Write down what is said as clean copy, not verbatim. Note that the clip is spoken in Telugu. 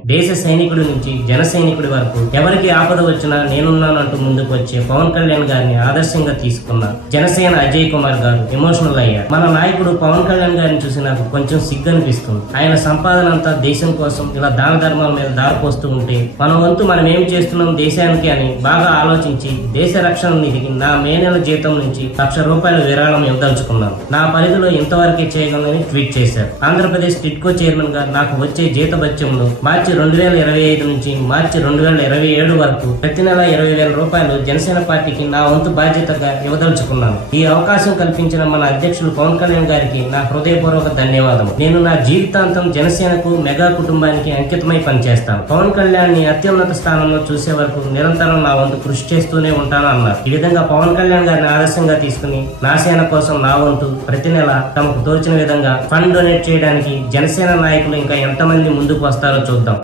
దేశ సైనికుడి నుంచి జన సైనికుడి వరకు ఎవరికి ఆపద వచ్చినా నేనున్నానంటూ ముందుకు వచ్చే పవన్ కళ్యాణ్ గారిని ఆదర్శంగా తీసుకున్న జనసేన అజయ్ కుమార్ గారు ఎమోషనల్ అయ్యారు. మన నాయకుడు పవన్ కళ్యాణ్ గారిని చూసి నాకు కొంచెం సిగ్గు అనిపిస్తుంది. ఆయన సంపాదన అంతా దేశం కోసం ఇలా దాన ధర్మాల మీద దారిపోస్తూ ఉంటే మన వంతు మనం ఏం చేస్తున్నాం దేశానికి అని బాగా ఆలోచించి దేశ రక్షణ నిధికి నా మే నెల జీతం నుంచి ₹1,00,000 విరాళం ఇవ్వదలుచుకున్నాను. నా పరిధిలో ఇంతవరకే చేయగలనని ట్వీట్ చేశారు. ఆంధ్రప్రదేశ్ టిడ్కో చైర్మన్ గా నాకు వచ్చే జీతభత్యంలో మార్చి 2025 నుంచి మార్చి 2027 వరకు ప్రతి నెల ₹20,000 జనసేన పార్టీకి నా వంతు బాధ్యతగా ఇవ్వదలుచుకున్నాను. ఈ అవకాశం కల్పించిన మన అధ్యక్షులు పవన్ కళ్యాణ్ గారికి నా హృదయపూర్వక ధన్యవాదం. నేను నా జీవితాంతం జనసేనకు మెగా కుటుంబానికి అంకితమై పనిచేస్తాను. పవన్ కళ్యాణ్ ని అత్యున్నత స్థానంలో చూసే వరకు నిరంతరం నా వంతు కృషి చేస్తూనే ఉంటాను అన్నారు. ఈ విధంగా పవన్ కళ్యాణ్ గారిని ఆదర్శంగా తీసుకుని నా సేన కోసం నా వంతు ప్రతి నెల తమకు తోచిన విధంగా ఫండ్ డొనేట్ చేయడానికి జనసేన నాయకులు ఇంకా ఎంతమంది ముందుకు వస్తారో చూద్దాం.